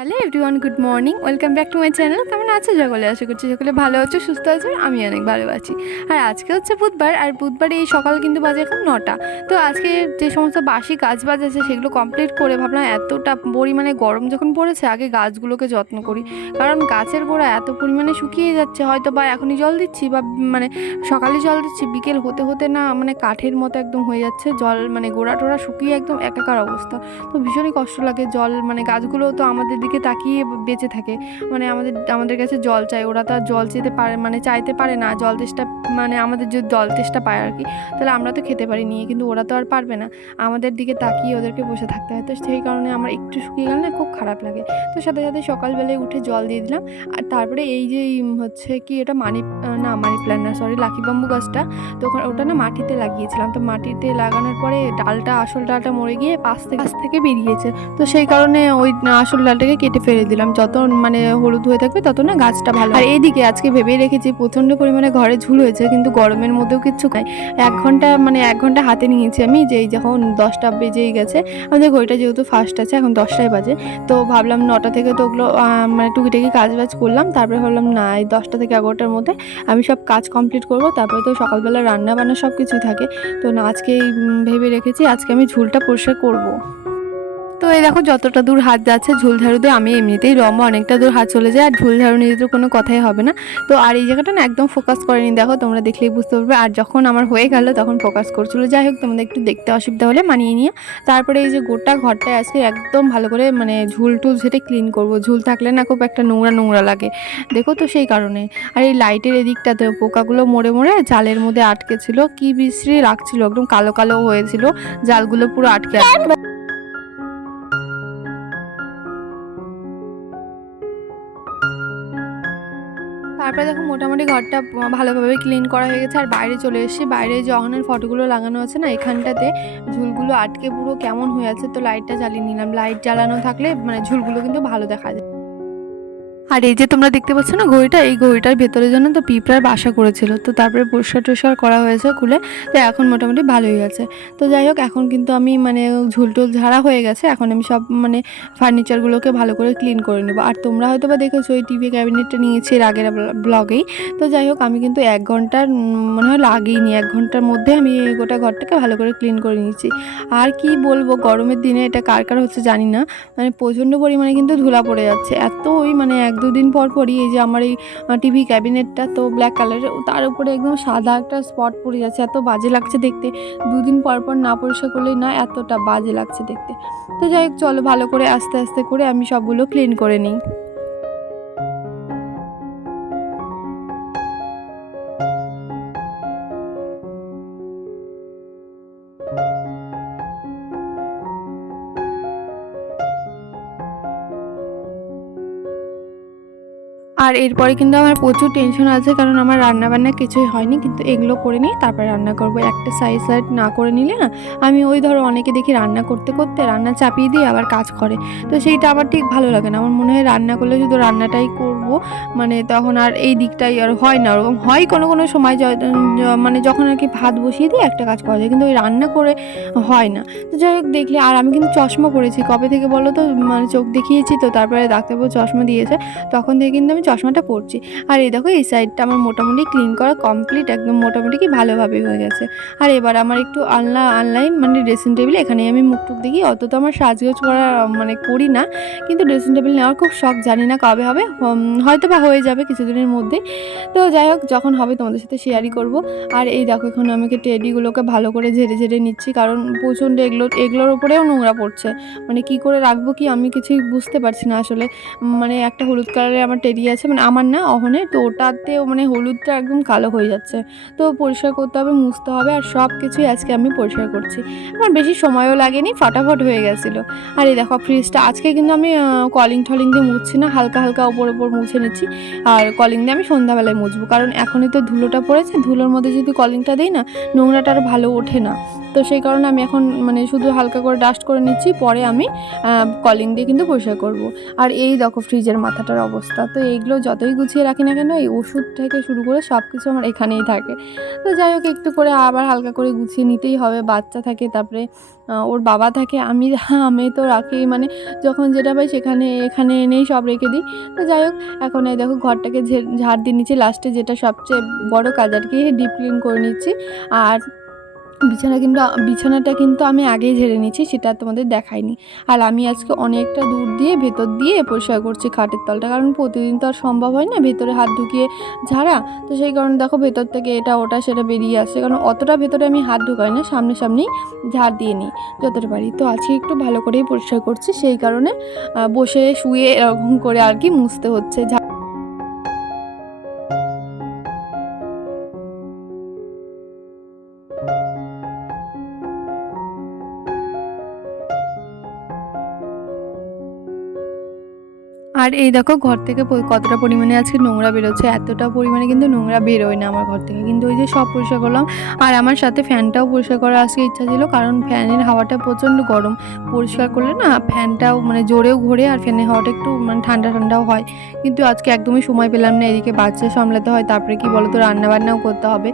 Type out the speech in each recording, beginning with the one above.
Hello everyone, good morning. Welcome back to my channel. কেমন আছো? সকলে আশা করছি সকলে ভালো আছো, সুস্থ আছো আমি অনেক ভালো আছি। আর আজকে হচ্ছে বুধবার, আর বুধবার এই সকাল কিন্তু বাজে এখন নটা। তো আজকে যে সমস্ত বাসি কাজ বাজ আছে, সেগুলো কমপ্লিট করে ভাবলাম এতটা পরিমাণে গরম যখন পড়েছে, আগে গাছগুলোকে যত্ন করি। কারণ গাছের গোড়া এত পরিমাণে শুকিয়ে যাচ্ছে, হয়তো বা এখনই জল দিচ্ছি বা মানে সকালে জল দিচ্ছি, বিকেল হতে হতে না মানে কাঠের মতো একদম হয়ে যাচ্ছে, জল মানে গোড়া টোড়া শুকিয়ে একদম একাকার অবস্থা। তো ভীষণই কষ্ট লাগে জল মানে গাছগুলো তো আমাদের দিকে তাকিয়ে বেঁচে থাকে। মানে আমাদের আমাদের কাছে জল চাই, ওরা তো আর জল চেতে পারে মানে চাইতে পারে না, জল তেষ্টা মানে আমাদের যদি জল তেষ্টা পায় আর কি, তাহলে আমরা তো খেতে পারি নিয়ে, কিন্তু ওরা তো আর পারবে না। আমাদের দিকে তাকিয়ে ওদেরকে বসে থাকতে হয়, তো সেই কারণে আমার একটু শুকিয়ে গেলে না খুব খারাপ লাগে। তো সাথে সাথে সকালবেলায় উঠে জল দিয়ে দিলাম, আর তারপরে এই যে হচ্ছে কি এটা মানি, না মানি প্ল্যান্ট না, সরি, লাকি বাম্বু গাছটা, তো ওটা না মাটিতে লাগিয়েছিলাম, তো মাটিতে লাগানোর পরে ডালটা, আসল ডালটা মরে গিয়ে পাশ থেকে পাশ থেকে বেরিয়েছে। তো সেই কারণে ওই আসল ডালটাকে কেটে ফেলে দিলাম। যত মানে হলুদ হয়ে থাকবে, তত না গাছটা ভালো আর এইদিকে আজকে ভেবেই রেখেছি, প্রচণ্ড পরিমাণে ঘরে ঝুল হয়েছে, কিন্তু গরমের মধ্যেও কিচ্ছু খাই। এক ঘণ্টা মানে এক ঘণ্টা হাতে নিয়েছি আমি যেই যখন দশটা বেজেই গেছে। আমাদের ঘড়িটা যেহেতু ফার্স্ট আছে, এখন দশটায় বাজে। তো ভাবলাম নটা থেকে তো ওগুলো মানে টুকিটাকি কাজ বাজ করলাম। তারপরে ভাবলাম, না, এই দশটা থেকে এগারোটার মধ্যে আমি সব কাজ কমপ্লিট করব। তারপরে তো সকালবেলা রান্না বান্না সব কিছুই থাকে। তো না, আজকে ভেবে রেখেছি, আজকে আমি ঝুলটা পরিষ্কার করব। তো এই দেখো, যতটা দূর হাত যাচ্ছে ঝুল ঝাড়ু দিয়ে, আমি এমনিতেই রমা, অনেকটা দূর হাত চলে যায়, আর ঝুল ঝাড়ু নিয়ে তো কোনো কথাই হবে না। তো আর এই জায়গাটা না একদম ফোকাস করেনি, দেখো, তোমরা দেখলেই বুঝতে পারবে। আর যখন আমার হয়ে গেল, তখন ফোকাস করছিল। যাই হোক, তোমাদের একটু দেখতে অসুবিধা হলে মানিয়ে নিয়ে তারপরে এই যে গোটা ঘরটায় আজকে একদম ভালো করে মানে ঝুল টুল সেটা ক্লিন করব। ঝুল থাকলে না খুব একটা নোংরা নোংরা লাগে। দেখো তো সেই কারণে। আর এই লাইটের এদিকটাতে পোকাগুলো মরে মরে জালের মধ্যে আটকে ছিল। কি বিশ্রী লাগছিল একদম কালো কালো হয়েছিল। জালগুলো পুরো আটকে আটকে তারপরে দেখো মোটামুটি ঘরটা ভালোভাবে ক্লিন করা হয়ে গেছে। আর বাইরে চলে এসেছি। বাইরে যে অহনের ফটোগুলো লাগানো আছে না, এখানটাতে ঝুলগুলো আটকে পুরো কেমন হয়ে আছে, তো লাইটটা জ্বালিয়ে নিলাম। লাইট জ্বালানো থাকলে মানে ঝুলগুলো কিন্তু ভালো দেখা যায়। আর এই যে তোমরা দেখতে পাচ্ছ না ঘড়িটা, এই ঘড়িটার ভেতরে জন্য তো পিঁপড়ার বাসা করেছিল। তো তারপরে পরিষ্কার টরিষ্কার করা হয়েছে খুলে, তো এখন মোটামুটি ভালোই আছে। তো যাই হোক, এখন কিন্তু আমি মানে ঝুল টুল ঝাড়া হয়ে গেছে, এখন আমি সব মানে ফার্নিচারগুলোকে ভালো করে ক্লিন করে নেব। আর তোমরা হয়তো বা দেখেছ ওই টিভি ক্যাবিনেটটা নিয়েছি এর আগের ব্লগেই। তো যাই হোক, আমি কিন্তু এক ঘণ্টার মনে হয় লাগেইনি, এক ঘণ্টার মধ্যে আমি গোটা ঘরটাকে ভালো করে ক্লিন করে নিয়েছি। আর কি বলব, গরমের দিনে এটা কার কার হচ্ছে জানি না মানে প্রচণ্ড পরিমাণে কিন্তু ধুলা পড়ে যাচ্ছে। এত ওই মানে এক দুদিন পর পরই এই যে আমার এই টিভি ক্যাবিনেটটা তো ব্ল্যাক কালারের তার উপরে একদম সাদা একটা স্পট পড়ে যাচ্ছে। এত বাজে লাগছে দেখতে। দুদিন পর পর না পরিষ্কার করলেই না, এতটা বাজে লাগছে দেখতে। তো যাই হোক, চলো ভালো করে আস্তে আস্তে করে আমি সবগুলো ক্লিন করে নিই। আর এরপরে কিন্তু আমার প্রচুর টেনশন আছে কারণ আমার রান্না বান্না কিছুই হয়নি, কিন্তু এগুলো করে নিই তারপরে রান্না করব। একটা সাইড সাইড না করে নিলে না আমি ওই ধরো অনেকে দেখি রান্না করতে করতে রান্না চাপিয়ে দিয়ে আবার কাজ করে। তো সেইটা আমার ঠিক ভালো লাগে না। আমার মনে হয় রান্না করলে শুধু রান্নাটাই করব মানে তখন আর এই দিকটাই আর হয় না। ওরকম হয় কোনো কোনো সময় মানে যখন আর কি ভাত বসিয়ে দিয়ে একটা কাজ করা যায়, কিন্তু ওই রান্না করে হয় না। তো যাই হোক দেখলে, আর আমি কিন্তু চশমা পরেছি। কবে থেকে বলো তো? মানে চোখ দেখিয়েছি তো, তারপরে ডাক্তারবাবু চশমা দিয়েছে। তখন থেকে কিন্তু আমি চশমাটা পরছি। আর এই দেখো, এই সাইডটা আমার মোটামুটি ক্লিন করা কমপ্লিট একদম মোটামুটি কি ভালোভাবে হয়ে গেছে। আর এবার আমার একটু আনলা অনলাইন মানে ড্রেসিং টেবিল এখানেই আমি মুখ টুক দেখি। অত তো আমার সাজগোজ করা মানে করি না, কিন্তু ড্রেসিং টেবিল নেওয়ার খুব শখ, জানি না কবে হবে। হয়তো বা হয়ে যাবে কিছুদিনের মধ্যে। তো যাই হোক, যখন হবে তোমাদের সাথে শেয়ারই করব। আর এই দেখো, এখন আমাকে টেডিগুলোকে ভালো করে ঝেড়ে ঝেড়ে নিচ্ছি, কারণ প্রচণ্ড এগুলো, এগুলোর উপরেও নোংরা পড়ছে। মানে কি করে রাখব কি আমি কিছুই বুঝতে পারছি না আসলে। মানে একটা হলুদ কালারের আমার টেডি আছে মানে আমার না অহনের, তো ওটাতেও মানে হলুদটা একদম কালো হয়ে যাচ্ছে। তো পরিষ্কার করতে হবে, মুছতে হবে, আর সব কিছুই আজকে আমি পরিষ্কার করছি। আমার বেশি সময়ও লাগেনি, ফটাফট হয়ে গেছিল। আর এই দেখো ফ্রিজটা আজকে কিন্তু আমি কলিং টলিং দিয়ে মুছছি না, হালকা হালকা ওপর ওপর মুছে নিচ্ছি। আর কলিং দিয়ে আমি সন্ধ্যাবেলায় মুছবো, কারণ এখনই তো ধুলোটা পড়েছে, ধুলোর মধ্যে যদি কলিংটা দিই না, নোংরাটা আর ভালো ওঠে না। তো সেই কারণে আমি এখন মানে শুধু হালকা করে ডাস্ট করে নিচ্ছি, পরে আমি কলিং দিয়ে কিন্তু পরিষ্কার করব। আর এই দেখো ফ্রিজের মাথাটার অবস্থা, তো এইগুলো এগুলো যতই গুছিয়ে রাখি না কেন, এই ওষুধ থেকে শুরু করে সব কিছু আমার এখানেই থাকে। তো যাই হোক, একটু করে আবার হালকা করে গুছিয়ে নিতেই হবে, বাচ্চা থাকে, তারপরে ওর বাবা থাকে, আমি আমি তো রাখি মানে যখন যেটা পাই সেখানে, এখানে এনেই সব রেখে দিই। তো যাই হোক, এখন এই দেখো ঘরটাকে ঝাড় দিয়ে নিচ্ছি লাস্টে যেটা সবচেয়ে বড় কাজ আর কি ডিপ ক্লিন করে নিচ্ছি। আর বিছানা কিন্তু বিছানাটা কিন্তু আমি আগেই ঝেড়ে নিচ্ছি সেটা তোমাদের দেখাইনি। আর আমি আজকে অনেকটা দূর দিয়ে ভেতর দিয়ে পরিষ্কার করছি খাটের তলটা, কারণ প্রতিদিন তো আর সম্ভব হয় না ভেতরে হাত ঢুকিয়ে ঝাড়া। তো সেই কারণে দেখো ভেতর থেকে এটা, ওটা, সেটা বেরিয়ে আসছে, কারণ অতটা ভেতরে আমি হাত ঢুকাই না সামনে সামনেই ঝাড় দিয়ে নিই যতটা পারি। তো আজকে একটু ভালো করেই পরিষ্কার করছি, সেই কারণে বসে শুয়ে এরকম করে আর কি মুছতে হচ্ছে। আর এই দেখো ঘর থেকে কতটা পরিমাণে আজকে নোংরা বেরোচ্ছে এতটা পরিমাণে কিন্তু নোংরা বেরোয় না আমার ঘর থেকে। কিন্তু ওই যে সব পরিষ্কার করলাম আর আমার সাথে ফ্যানটাও পরিষ্কার করার আজকে ইচ্ছা ছিল কারণ ফ্যানের হাওয়াটা প্রচণ্ড গরম। পরিষ্কার করলে না ফ্যানটাও মানে জোরেও ঘোরে আর ফ্যানের হাওয়াটা একটু মানে ঠান্ডা ঠান্ডাও হয়। কিন্তু আজকে একদমই সময় পেলাম না এদিকে বাচ্চা সামলাতে হয় তারপরে কি বলতো রান্না বান্নাও করতে হবে।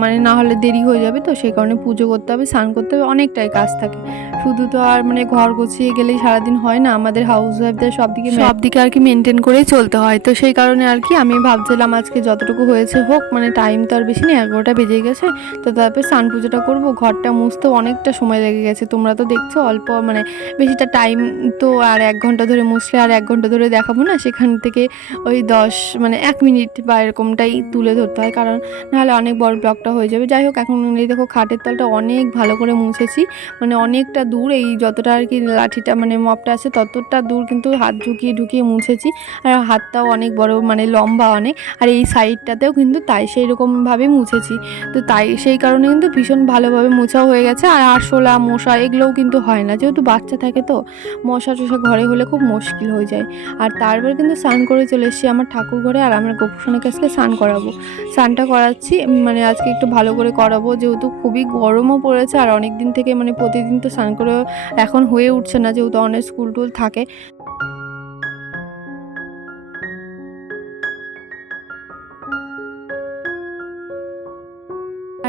মানে না হলে দেরি হয়ে যাবে তো সেই কারণে পুজো করতে হবে স্নান করতে হবে অনেকটাই কাজ থাকে। শুধু তো আর মানে ঘর গুছিয়ে গেলেই সারাদিন হয় না আমাদের হাউস ওয়াইফদের সব দিকে সব দিকে আর কি মেনটেন করেই চলতে হয়। তো সেই কারণে আর কি আমি ভাবছিলাম আজকে যতটুকু হয়েছে হোক মানে টাইম তো আর বেশি নেই, এগারোটা বেজে গেছে। তো তারপরে স্নান পুজোটা করব, ঘরটা মুছতে অনেকটা সময় লেগে গেছে। তোমরা তো দেখছ অল্প মানে বেশিটা টাইম তো আর এক ঘণ্টা ধরে মুছলে আর এক ঘণ্টা ধরে দেখাবো না, সেখান থেকে ওই দশ মানে এক মিনিট বা এরকমটাই তুলে ধরতে হয়। কারণ নাহলে অনেক বড় ব্লকটা হয়ে যাবে। যাই হোক, এখন এই দেখো খাটের তলটা অনেক ভালো করে মুছেছি। মানে অনেকটা দূর এই যতটা আর কি লাঠিটা মানে মপটা আছে, ততটা দূর কিন্তু হাত ঢুকিয়ে ঢুকিয়ে মুছেছি। আর হাতটাও অনেক বড় মানে লম্বা অনেক। আর এই সাইডটাতেও কিন্তু তাই সেই রকমভাবে মুছেছি। তো তাই সেই কারণে কিন্তু ভীষণ ভালোভাবে মোছাও হয়ে গেছে। আর আরশোলা, মশা এগুলোও কিন্তু হয় না। যেহেতু বাচ্চা থাকে তো, মশা টশা ঘরে হলে খুব মুশকিল হয়ে যায়। আর তারপর কিন্তু স্নান করে চলে এসেছি আমার ঠাকুর ঘরে। আর আমার গোপুসোনাকে আজকে স্নান করাবো। স্নানটা করাচ্ছি মানে আজকে একটু ভালো করে করাবো। যেহেতু খুবই গরমও পড়েছে। আর অনেক দিন থেকে মানে প্রতিদিন তো স্নান করে এখন হয়ে উঠছে না। যেহেতু অনেক স্কুল টুল থাকে।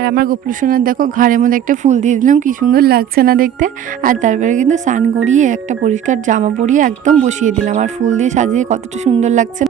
আর আমার গোপুসোনার দেখো ঘাড়ের মধ্যে একটা ফুল দিয়ে দিলাম, কি সুন্দর লাগছে না দেখতে। আর তারপরে কিন্তু স্নান করিয়ে একটা পরিষ্কার জামা পরিয়ে একদম বসিয়ে দিলাম, আর ফুল দিয়ে সাজিয়ে কতটা সুন্দর লাগছে।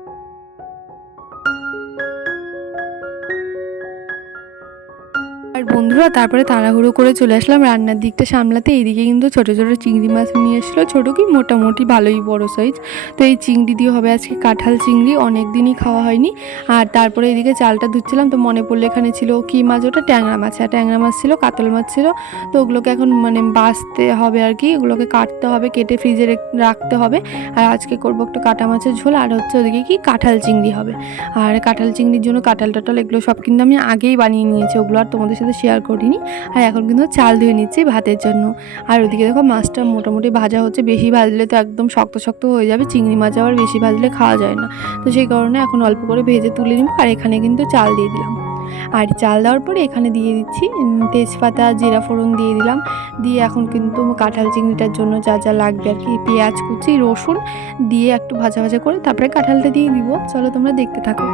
আর বন্ধুরা তারপরে তাড়াহুড়ো করে চলে আসলাম। রান্নার দিকটা সামলাতে এইদিকে কিন্তু ছোটো ছোটো চিংড়ি মাছ নিয়ে এসেছিল। ছোটো কি মোটামুটি ভালোই বড় সাইজ তো এই চিংড়ি দিয়ে হবে আজকে কাঁঠাল চিংড়ি। অনেক দিনই খাওয়া হয়নি। আর তারপরে এদিকে চালটা ধুচ্ছিলাম। তো মনে পড়ল এখানে ছিল কি মাছ ওটা? ট্যাংরা মাছ। আর ট্যাংরা মাছ ছিল, কাতল মাছ ছিল। তো ওগুলোকে এখন মানে বাছতে হবে আর কি। ওগুলোকে কাটতে হবে, কেটে ফ্রিজে রাখতে হবে। আর আজকে করব একটু কাটা মাছের ঝোল। আর হচ্ছে ওদিকে কি কাঁঠাল চিংড়ি হবে। আর কাঁঠাল চিংড়ির জন্য কাঁঠাল টাটাল এগুলো সব কিন্তু আমি আগেই বানিয়ে নিয়েছি। ওগুলো আর তোমাদের সাথে শেয়ার করিনি। আর এখন কিন্তু চাল ধুয়ে নিচ্ছি ভাতের জন্য। আর ওদিকে দেখো মাছটা মোটামুটি ভাজা হচ্ছে। বেশি ভাজলে তো একদম শক্ত শক্ত হয়ে যাবে। চিংড়ি মাছ আবার বেশি ভাজলে খাওয়া যায় না। তো সেই কারণে এখন অল্প করে ভেজে তুলে নিব। আর এখানে কিন্তু চাল দিয়ে দিলাম। আর চাল দেওয়ার পরে এখানে দিয়ে দিচ্ছি তেজপাতা, জিরা ফোড়ন দিয়ে দিলাম। দিয়ে এখন কিন্তু কাঁঠাল চিংড়িটার জন্য যা যা লাগবে আর কি, পেঁয়াজ, কুচি, রসুন দিয়ে একটু ভাজা ভাজা করে তারপরে কাঁঠালটা দিয়ে দিব। চলো তোমরা দেখতে থাকো।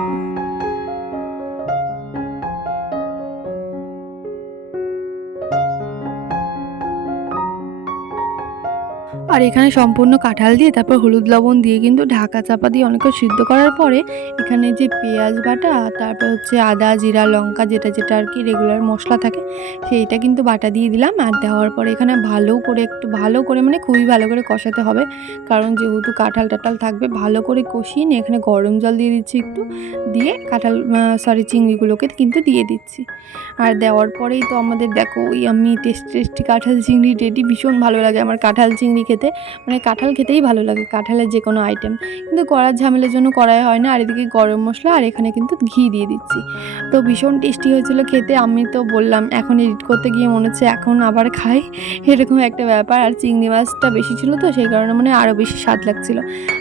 আর এখানে সম্পূর্ণ কাঁঠাল দিয়ে, তারপর হলুদ লবণ দিয়ে কিন্তু ঢাকা চাপা দিয়ে অনেকটা সিদ্ধ করার পরে এখানে যে পেঁয়াজ বাটা, তারপর হচ্ছে আদা, জিরা, লঙ্কা যেটা যেটা আর কি রেগুলার মশলা থাকে, সেইটা কিন্তু বাটা দিয়ে দিলাম। আর দেওয়ার পরে এখানে ভালো করে একটু ভালো করে মানে খুবই ভালো করে কষাতে হবে। কারণ যেহেতু কাঁঠাল টাঠাল থাকবে, ভালো করে কষিয়ে নিয়ে এখানে গরম জল দিয়ে দিচ্ছি একটু। দিয়ে কাঁঠাল সরি চিংড়িগুলোকে কিন্তু দিয়ে দিচ্ছি। আর দেওয়ার পরেই তো আমাদের দেখো, ওই আমি টেস্টি টেস্টি কাঁঠাল চিংড়ি রেডি ভীষণ ভালো লাগে। আমার কাঁঠাল চিংড়ি খেতে মানে কাঁঠাল খেতেই ভালো লাগে, কাঁঠালের যে কোনো আইটেম কিন্তু কড়ার ঝামেলার জন্য করাই হয় না, আর এদিকে গরম মশলা আর এখানে কিন্তু ঘি দিয়ে দিচ্ছি। তো ভীষণ টেস্টি হয়েছিল খেতে, আমি তো বললাম, এখন এডিট করতে গিয়ে মনে হচ্ছে এখন আবার খাই। এরকম একটা ব্যাপার, আর চিংড়ি মাছটা বেশি ছিল তো, সেই কারণে মানে আরও বেশি স্বাদ লাগছিল।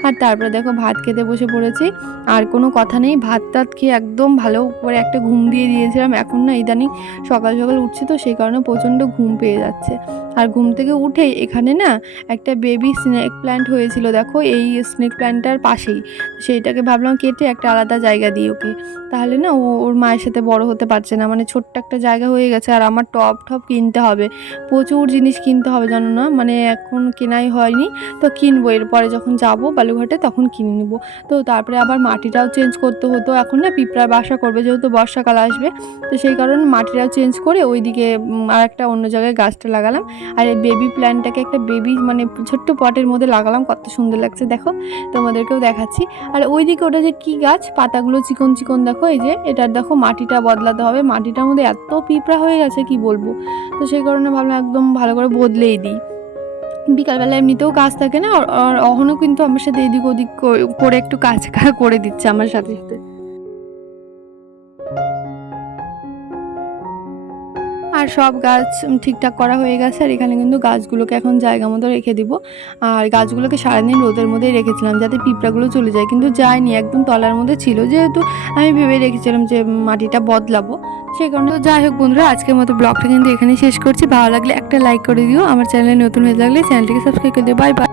আর তারপরে দেখো ভাত খেতে বসে পড়েছি, আর কোনো কথা নেই, ভাত টাত খেয়ে একদম ভালো করে একটা ঘুম দিয়ে দিয়েছিলাম, এখন না ইদানিং সকাল সকাল উঠছি তো, সেই কারণে প্রচণ্ড ঘুম পেয়ে যাচ্ছে। আর ঘুম থেকে উঠে এখানে না একটা একটা বেবি স্নেক প্ল্যান্ট হয়েছিল, দেখো, এই স্নেক প্ল্যান্টটার পাশেই। সেইটাকে ভাবলাম কেটে একটা আলাদা জায়গা দিই ওকে। তাহলে না, ও, ওর মায়ের সাথে বড় হতে পারছে না মানে ছোট্ট একটা জায়গা হয়ে গেছে, আর আমার টপ টপ কিনতে হবে। প্রচুর জিনিস কিনতে হবে, জানো না? মানে এখন কেনাই হয়নি, তো কিনবো। এরপরে যখন যাব বালুঘাটে তখন কিনে নেব। তো তারপরে আবার মাটিটাও চেঞ্জ করতে হতো। এখন না, পিঁপড়ার বাসা করবে, যেহেতু বর্ষাকাল আসবে, তো সেই কারণে মাটিটাও চেঞ্জ করে ওইদিকে আর একটা অন্য জায়গায় গাছটা লাগালাম। আর এই বেবি প্ল্যান্টটাকে একটা বেবি মানে ছোট্ট পটের মধ্যে লাগালাম, কত সুন্দর লাগছে, দেখো, তোমাদেরকেও দেখাচ্ছি। আর ওইদিকে ওটা যে কি গাছ, পাতাগুলো চিকন চিকন, দেখো, এই যে, এটার দেখো মাটিটা বদলাতে হবে, মাটিটার মধ্যে এত পিঁপড়া হয়ে গেছে, কি বলব? তো সেই কারণে ভাবলাম একদম ভালো করে বদলেই দিই। বিকালবেলা এমনিতেও কাজ থাকে না, আর অহনও কিন্তু আমার সাথে এদিক ওদিক করে একটু কাজ করে দিচ্ছে আমার সাথে সাথে। আর সব গাছ ঠিকঠাক করা হয়ে গেছে, আর এখানে কিন্তু গাছগুলোকে এখন জায়গা মতো রেখে দিব। আর গাছগুলোকে সারাদিন রোদের মধ্যেই রেখেছিলাম যাতে পিঁপড়াগুলো চলে যায়, কিন্তু যায়নি। একদম তলার মধ্যে ছিল, যেহেতু আমি ভেবে রেখেছিলাম যে মাটিটা বদলাবো। সেই কারণে তো যাই হোক বন্ধুরা, আজকের মতো ব্লগটা কিন্তু এখানেই শেষ করছি। ভালো লাগলে একটা লাইক করে দিও। আমার চ্যানেলে নতুন হয়ে লাগলে চ্যানেলটিকে সাবস্ক্রাইব করে দিও। Bye bye